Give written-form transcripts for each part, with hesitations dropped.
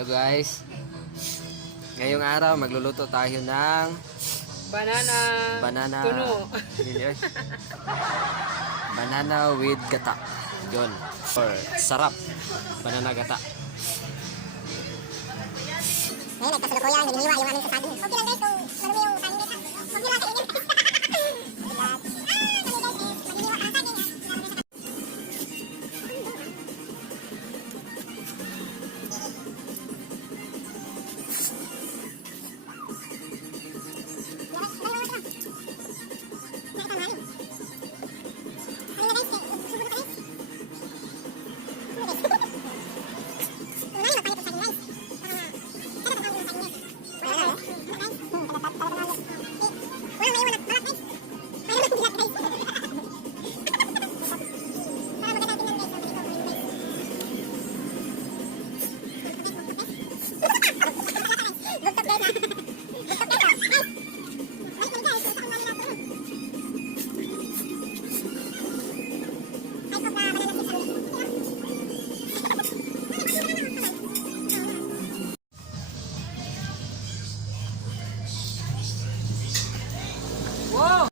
Hello guys. Ngayong araw magluluto tayo ng banana tuno. Banana with gata. Yun. Or sarap. Banana gata. Ngayon, nagkasalukuyan, hinihiniwa yung aming sasaging. Okay lang guys, kung marami yung saging guys. Okay lang kainin. Wow!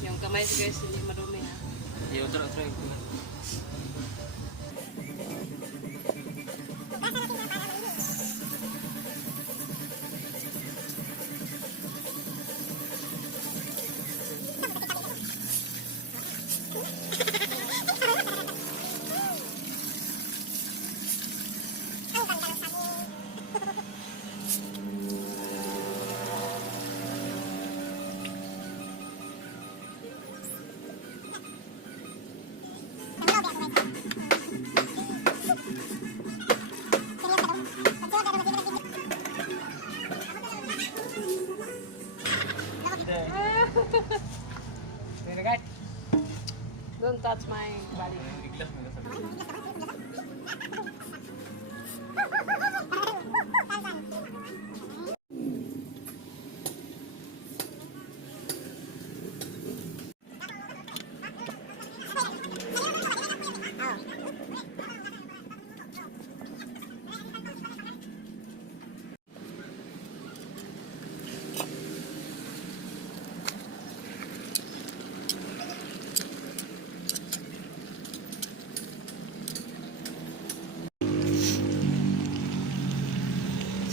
Yung kamay ko guys, hindi madumi ha. Yo, try. Don't touch my body.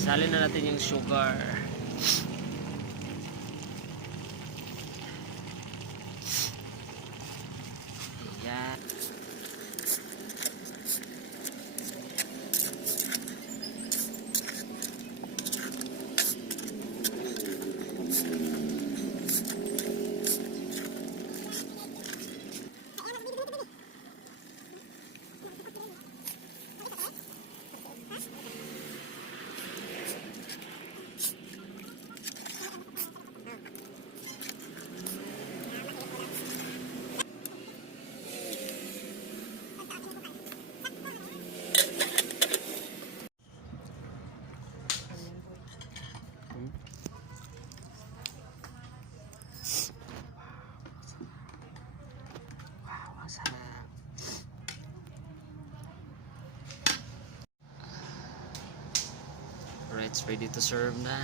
Salin na natin yung sugar. Ayan. Alright, it's ready to serve na.